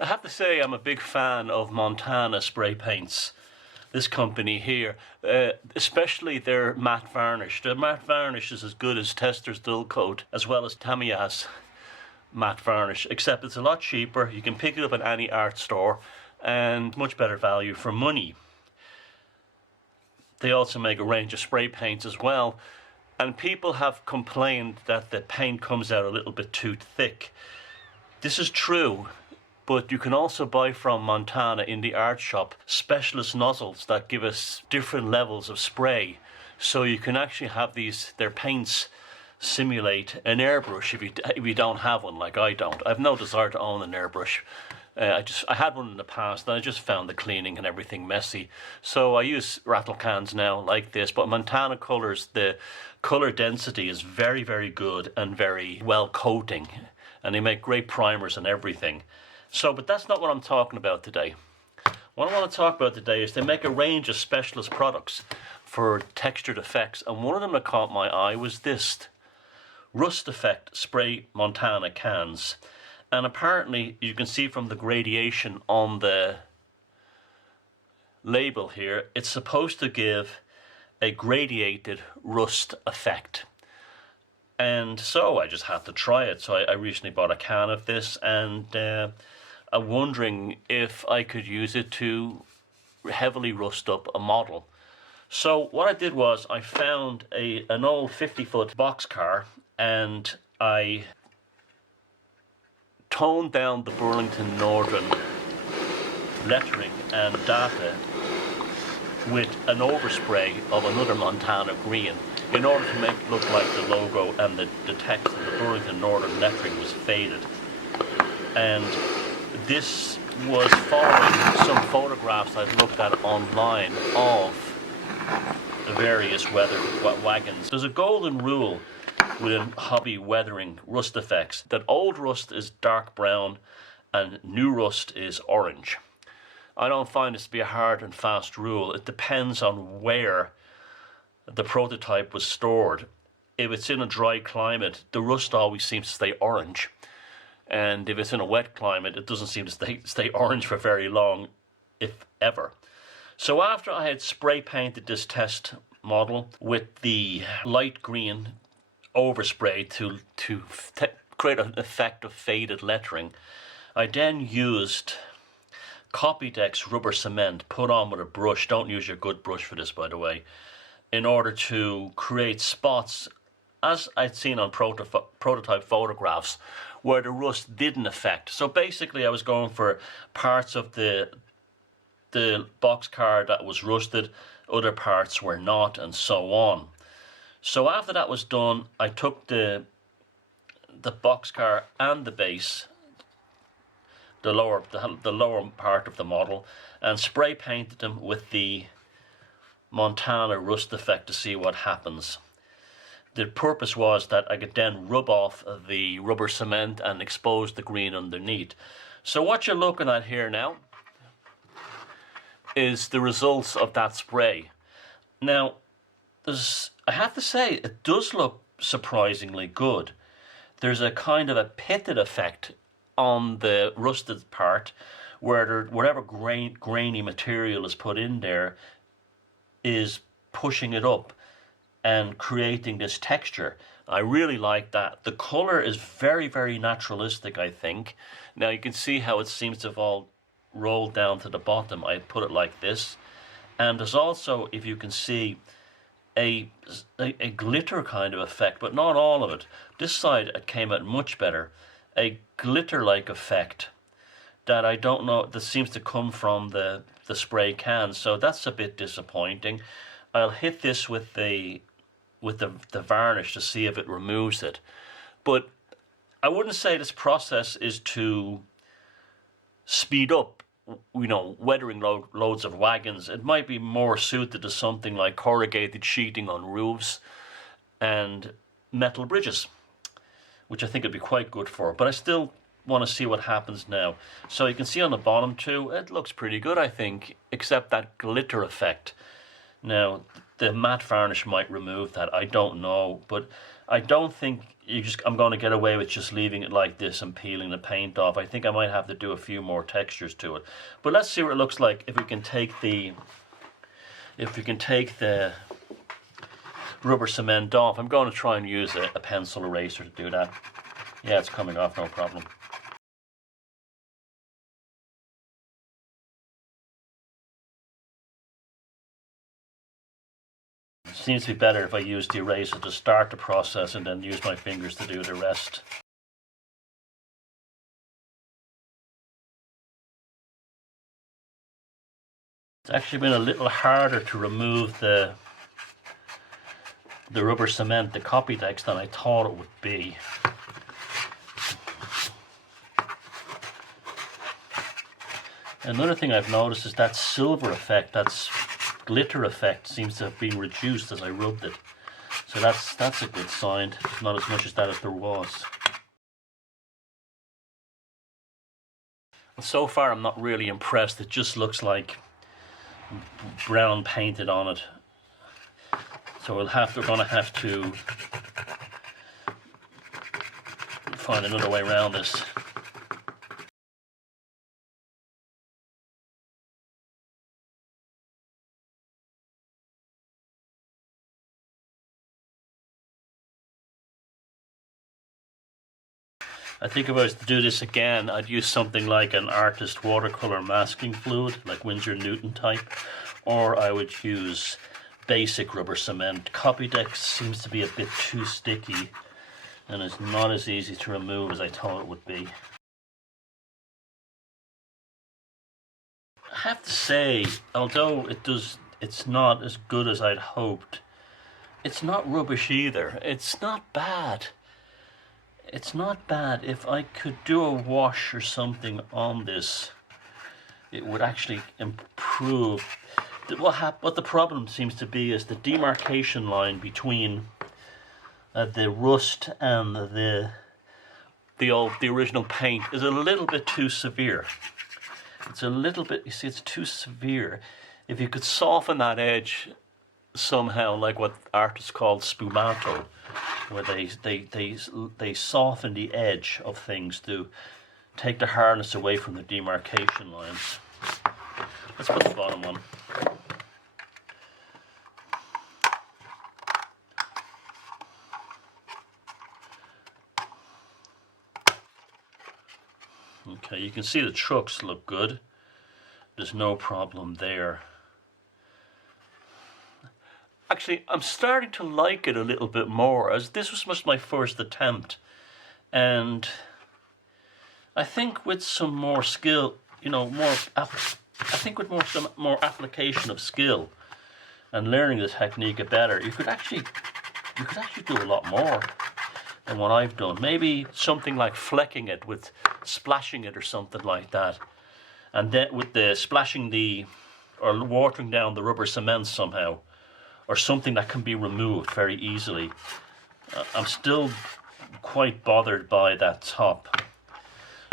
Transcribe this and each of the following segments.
I have to say I'm a big fan of Montana spray paints. This company here, especially their matte varnish. The matte varnish is as good as Tester's Dull Coat, as well as Tamiya's matte varnish, except it's a lot cheaper. You can pick it up at any art store and much better value for money. They also make a range of spray paints as well, and people have complained that the paint comes out a little bit too thick. This is true, but you can also buy from Montana in the art shop specialist nozzles that give us different levels of spray, so you can actually have their paints simulate an airbrush if you don't have one, like I don't. I have no desire to own an airbrush. I had one in the past and I just found the cleaning and everything messy, so I use rattle cans now like this. But Montana colors, the color density is very, very good and very well coating, and they make great primers and everything. So, but that's not what I'm talking about today. What I want to talk about today is they make a range of specialist products for textured effects, and one of them that caught my eye was this Rust Effect Spray Montana cans. And apparently you can see from the gradation on the label here, it's supposed to give a gradiated rust effect. And so I just had to try it. So I recently bought a can of this, and I'm wondering if I could use it to heavily rust up a model. So what I did was I found an old 50-foot boxcar, and I toned down the Burlington Northern lettering and data with an overspray of another Montana green in order to make it look like the logo and the text of the Burlington Northern lettering was faded. And this was following some photographs I'd looked at online of the various wagons. There's a golden rule within hobby weathering rust effects that old rust is dark brown and new rust is orange. I don't find this to be a hard and fast rule. It depends on where the prototype was stored. If it's in a dry climate, the rust always seems to stay orange, and if it's in a wet climate, it doesn't seem to stay orange for very long, if ever. So after I had spray painted this test model with the light green overspray to create an effect of faded lettering, I then used Copydex rubber cement put on with a brush. Don't use your good brush for this, by the way, in order to create spots, as I'd seen on prototype photographs, where the rust didn't affect. So basically I was going for parts of the boxcar that was rusted, other parts were not, and so on. So after that was done, I took the boxcar and the base, the lower part of the model, and spray painted them with the Montana rust effect to see what happens. The purpose was that I could then rub off the rubber cement and expose the green underneath. So what you're looking at here now is the results of that spray. Now, I have to say, it does look surprisingly good. There's a kind of a pitted effect on the rusted part, where whatever grainy material is put in there is pushing it up and creating this texture. I really like that. The color is very, very naturalistic, I think. Now you can see how it seems to have all rolled down to the bottom. I put it like this. And there's also, if you can see, a glitter kind of effect, but not all of it. This side it came out much better. A glitter-like effect that I don't know, that seems to come from the spray can, so that's a bit disappointing. I'll hit this with the varnish to see if it removes it. But I wouldn't say this process is to speed up, weathering loads of wagons. It might be more suited to something like corrugated sheeting on roofs and metal bridges, which I think would be quite good for. But I still want to see what happens now. So you can see on the bottom too, it looks pretty good, I think, except that glitter effect. Now, the matte varnish might remove that. I don't know, but I don't think I'm going to get away with just leaving it like this and peeling the paint off. I think I might have to do a few more textures to it. But let's see what it looks like if we can take the rubber cement off. I'm going to try and use a pencil eraser to do that. Yeah, it's coming off, no problem. It seems to be better if I use the eraser to start the process and then use my fingers to do the rest. It's actually been a little harder to remove the rubber cement, the copy decks, than I thought it would be. Another thing I've noticed is that silver effect, that glitter effect, seems to have been reduced as I rubbed it. So that's a good sign. It's not as much as that as there was. So far I'm not really impressed. It just looks like brown painted on it. So we're going to have to find another way around this. I think if I was to do this again, I'd use something like an artist watercolor masking fluid, like Winsor Newton type, or I would use basic rubber cement. Copydex seems to be a bit too sticky and it's not as easy to remove as I thought it would be. I have to say, although it's not as good as I'd hoped, it's not rubbish either. It's not bad. It's not bad. If I could do a wash or something on this, it would actually improve. What the problem seems to be is the demarcation line between the rust and the original paint is a little bit too severe. It's a little bit, you see, it's too severe. If you could soften that edge somehow, like what artists call sfumato, where they soften the edge of things to take the hardness away from the demarcation lines. Let's put the bottom on. Okay, you can see the trucks look good. There's no problem there. Actually, I'm starting to like it a little bit more, as this was just my first attempt. And I think with some more skill, you know, I think with some more application of skill and learning the technique better, you could actually do a lot more than what I've done. Maybe something like flecking it with splashing it or something like that. And then with the splashing or watering down the rubber cement somehow, or something that can be removed very easily. I'm still quite bothered by that top.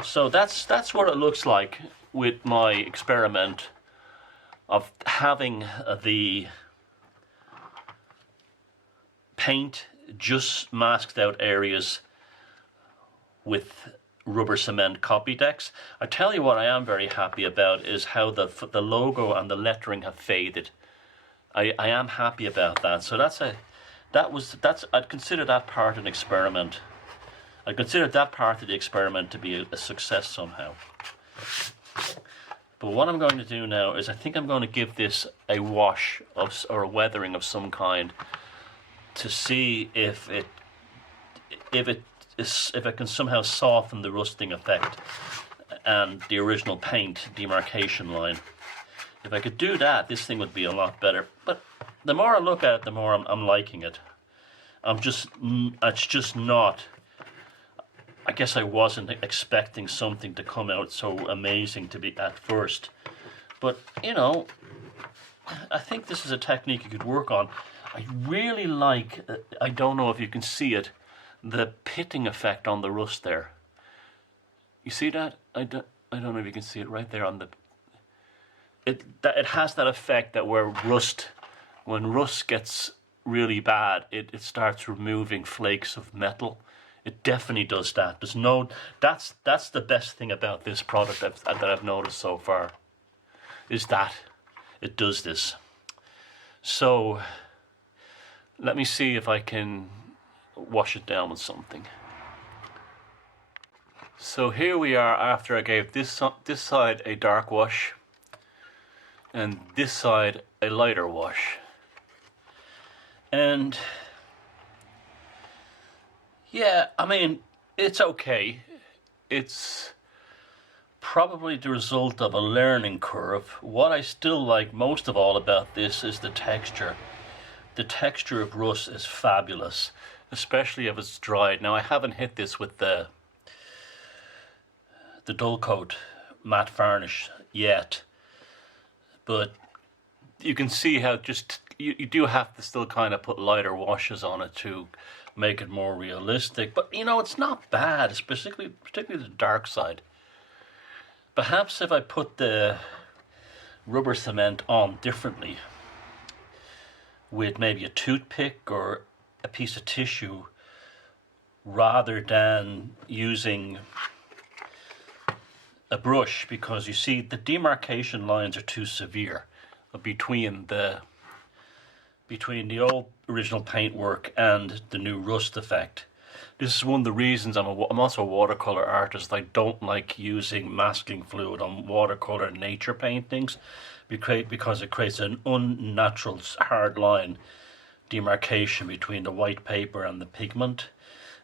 So that's what it looks like with my experiment of having the paint just masked out areas with rubber cement copy decks. I tell you what I am very happy about is how the logo and the lettering have faded. I am happy about that. So I'd consider that part an experiment. I consider that part of the experiment to be a success somehow. But what I'm going to do now is I think I'm going to give this a wash or a weathering of some kind to see if it can somehow soften the rusting effect and the original paint demarcation line. If I could do that, this thing would be a lot better. But the more I look at it, the more I'm liking it. It's just not. I guess I wasn't expecting something to come out so amazing to be at first. But, you know, I think this is a technique you could work on. I really like, I don't know if you can see it, the pitting effect on the rust there. You see that? I don't know if you can see it right there on the... It has that effect that where rust when rust gets really bad, it starts removing flakes of metal. It definitely does that. There's no, that's the best thing about this product that I've noticed so far, is that it does this. So let me see if I can wash it down with something. So here we are after I gave this side a dark wash and this side a lighter wash. And yeah, I mean, it's okay. It's probably the result of a learning curve. What I still like most of all about this is the texture. The texture of rust is fabulous, especially if it's dried. Now I haven't hit this with the dull coat matte varnish yet, but you can see how just you do have to still kind of put lighter washes on it to make it more realistic. But you know, it's not bad, it's particularly the dark side. Perhaps if I put the rubber cement on differently, with maybe a toothpick or a piece of tissue, rather than using a brush, because you see the demarcation lines are too severe between the old original paintwork and the new rust effect. This is one of the reasons I'm also a watercolor artist. I don't like using masking fluid on watercolor nature paintings because it creates an unnatural hard line demarcation between the white paper and the pigment,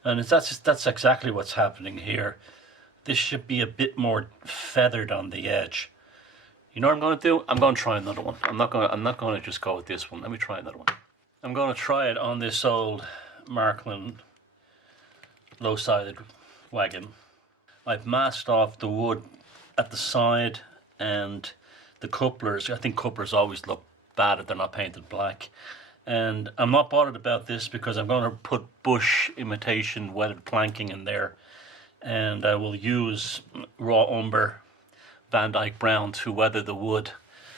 and that's exactly what's happening here. This should be a bit more feathered on the edge. You know what I'm going to do? I'm going to try another one. I'm not going to just go with this one. Let me try another one. I'm going to try it on this old Markman low-sided wagon. I've masked off the wood at the side and the couplers. I think couplers always look bad if they're not painted black. And I'm not bothered about this because I'm going to put bush imitation weathered planking in there. And I will use raw umber Van Dyke brown to weather the wood.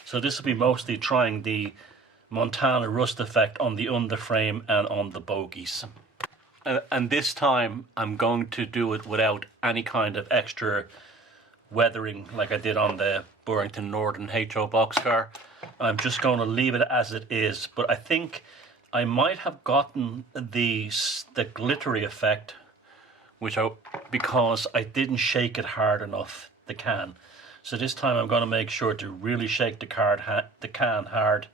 So this will be mostly trying the Montana rust effect on the underframe and on the bogies. And this time I'm going to do it without any kind of extra weathering like I did on the Burrington Northern HO boxcar. I'm just going to leave it as it is. But I think I might have gotten the glittery effect because I didn't shake it hard enough, the can. So this time I'm going to make sure to really shake the can hard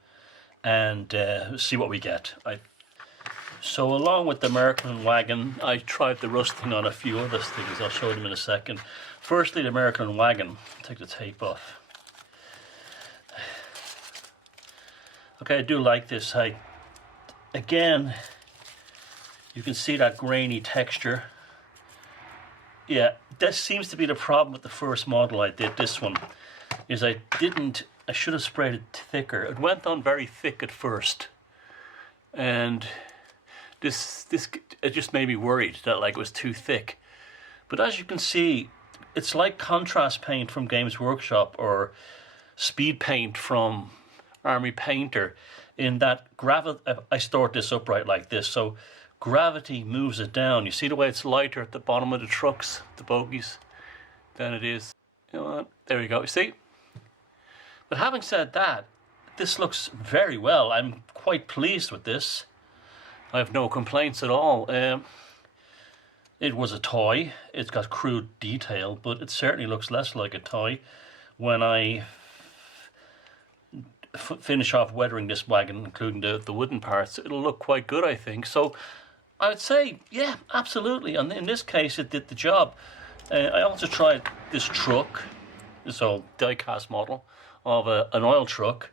and see what we get. So along with the American wagon, I tried the rusting on a few other things. I'll show them in a second. Firstly, the American wagon. Take the tape off. Okay, I do like this. Again, you can see that grainy texture. Yeah, this seems to be the problem with the first model I did. This one is I should have sprayed it thicker. It went on very thick at first, and this it just made me worried that like it was too thick. But as you can see, it's like contrast paint from Games Workshop or speed paint from Army Painter, in that I stored this upright like this, so gravity moves it down. You see the way it's lighter at the bottom of the trucks, the bogies, than it is. You know, there we go, you see? But having said that, this looks very well. I'm quite pleased with this. I have no complaints at all. It was a toy. It's got crude detail, but it certainly looks less like a toy when I finish off weathering this wagon, including the wooden parts. It'll look quite good, I think. So I would say, yeah, absolutely. And in this case, it did the job. I also tried this truck, this old die-cast model of an oil truck,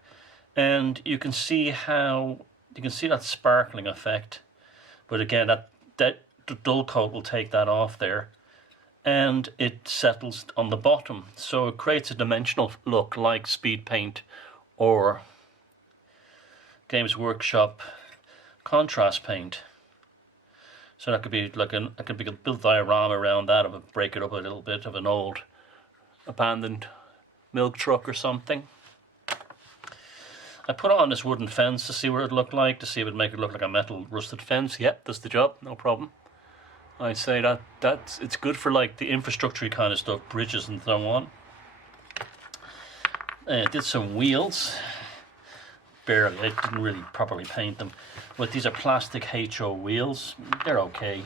and you can see that sparkling effect. But again, that the dull coat will take that off there, and it settles on the bottom, so it creates a dimensional look like speed paint or Games Workshop contrast paint. So that could be like a build diorama around that, or break it up a little bit, of an old abandoned milk truck or something. I put it on this wooden fence to see what it looked like, to see if it would make it look like a metal rusted fence. Yep, does the job, no problem. I'd say that's it's good for like the infrastructure kind of stuff, bridges and so on. Did some wheels. Barely, I didn't really properly paint them. But these are plastic HO wheels. They're okay.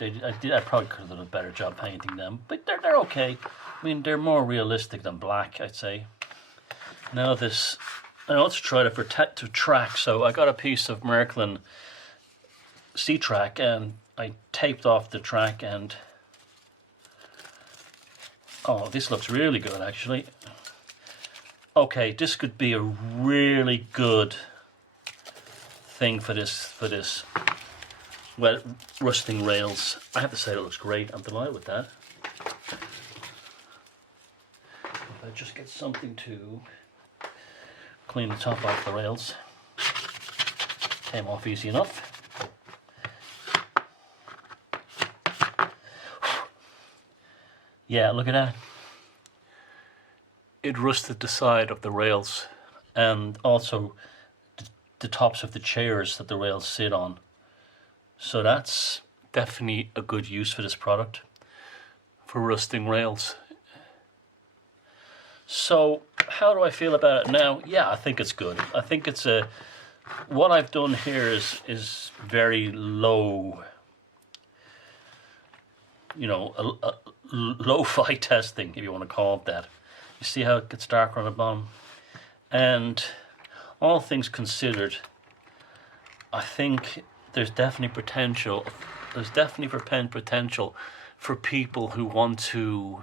I probably could have done a better job painting them, but they're okay. I mean, they're more realistic than black, I'd say. Now this, I also tried it for to track. So I got a piece of Märklin C-track and I taped off the track, and oh, this looks really good actually. Okay, this could be a really good thing for this well, rusting rails. I have to say it looks great. I'm delighted with that. If I just get something to clean the top off the rails. Came off easy enough. Yeah, look at that. It rusted the side of the rails and also the tops of the chairs that the rails sit on. So that's definitely a good use for this product, for rusting rails. So how do I feel about it now? Yeah, I think it's good. I think it's what I've done here is very low, you know, a lo-fi testing, if you want to call it that. You see how it gets darker on the bottom? And all things considered, I think there's definitely potential. There's definitely potential for people who want to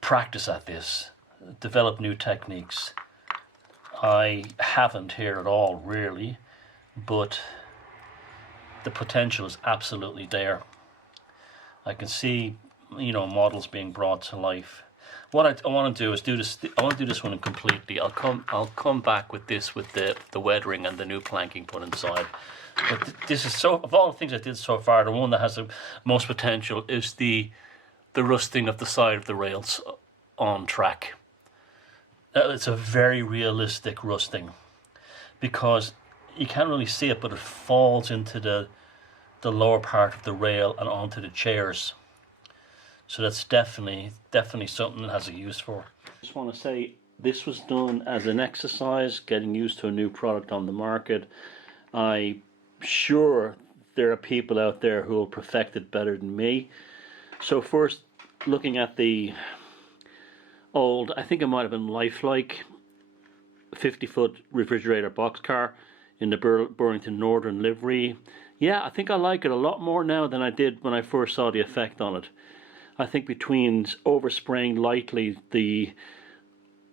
practice at this, develop new techniques. I haven't here at all, really, but the potential is absolutely there. I can see, you know, models being brought to life. What I want to do is do this. I want to do this one completely. I'll come back with this with the weathering and the new planking put inside. But this is, so of all the things I did so far, the one that has the most potential is the rusting of the side of the rails on track. It's a very realistic rusting because you can't really see it, but it falls into the lower part of the rail and onto the chairs. So that's definitely something that has a use for. I just want to say this was done as an exercise, getting used to a new product on the market. I'm sure there are people out there who will perfect it better than me. So first, looking at the old, I think it might have been Lifelike 50-foot refrigerator boxcar in the Burlington Northern livery. Yeah, I think I like it a lot more now than I did when I first saw the effect on it. I think between overspraying lightly the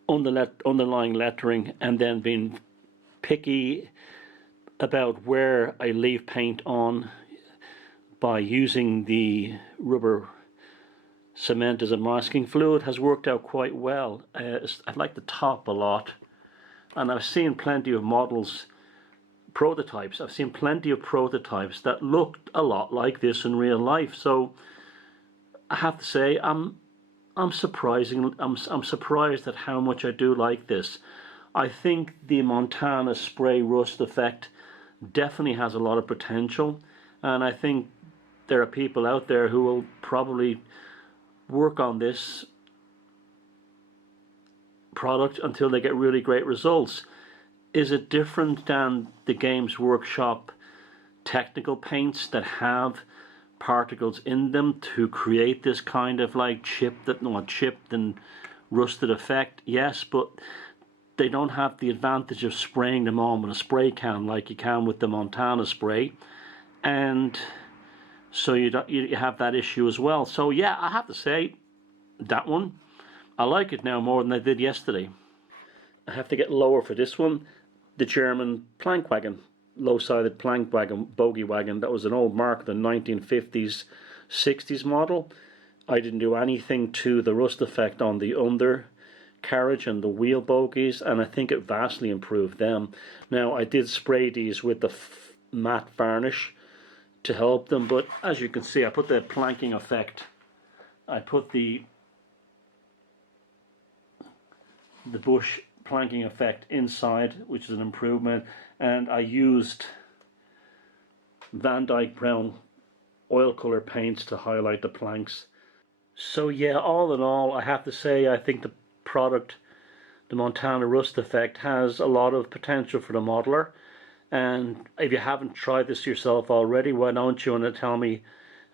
underlying lettering and then being picky about where I leave paint on by using the rubber cement as a masking fluid has worked out quite well. I like the top a lot, and I've seen plenty of models, prototypes. I've seen plenty of prototypes that looked a lot like this in real life. So I have to say, I'm surprised at how much I do like this. I think the Montana spray rust effect definitely has a lot of potential, and I think there are people out there who will probably work on this product until they get really great results. Is it different than the Games Workshop technical paints that have particles in them to create this kind of like chipped and rusted effect? Yes, but they don't have the advantage of spraying them on with a spray can like you can with the Montana spray, and so you have that issue as well. So yeah, I have to say that one, I like it now more than I did yesterday. I have to get lower for this one. The German plank wagon, low-sided plank wagon, bogie wagon, that was an old mark, the 1950s, 60s model. I didn't do anything to the rust effect on the undercarriage and the wheel bogies, and I think it vastly improved them. Now, I did spray these with the matte varnish to help them, but as you can see, I put the planking effect, I put the bush planking effect inside, which is an improvement, and I used Van Dyke Brown oil color paints to highlight the planks. So yeah, all in all, I have to say I think the product, the Montana Rust Effect, has a lot of potential for the modeler. And if you haven't tried this yourself already, why don't you want to tell me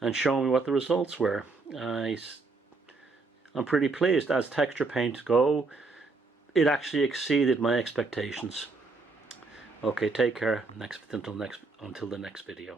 and show me what the results were? I'm pretty pleased. As texture paints go, it actually exceeded my expectations. Okay, take care. Until the next video.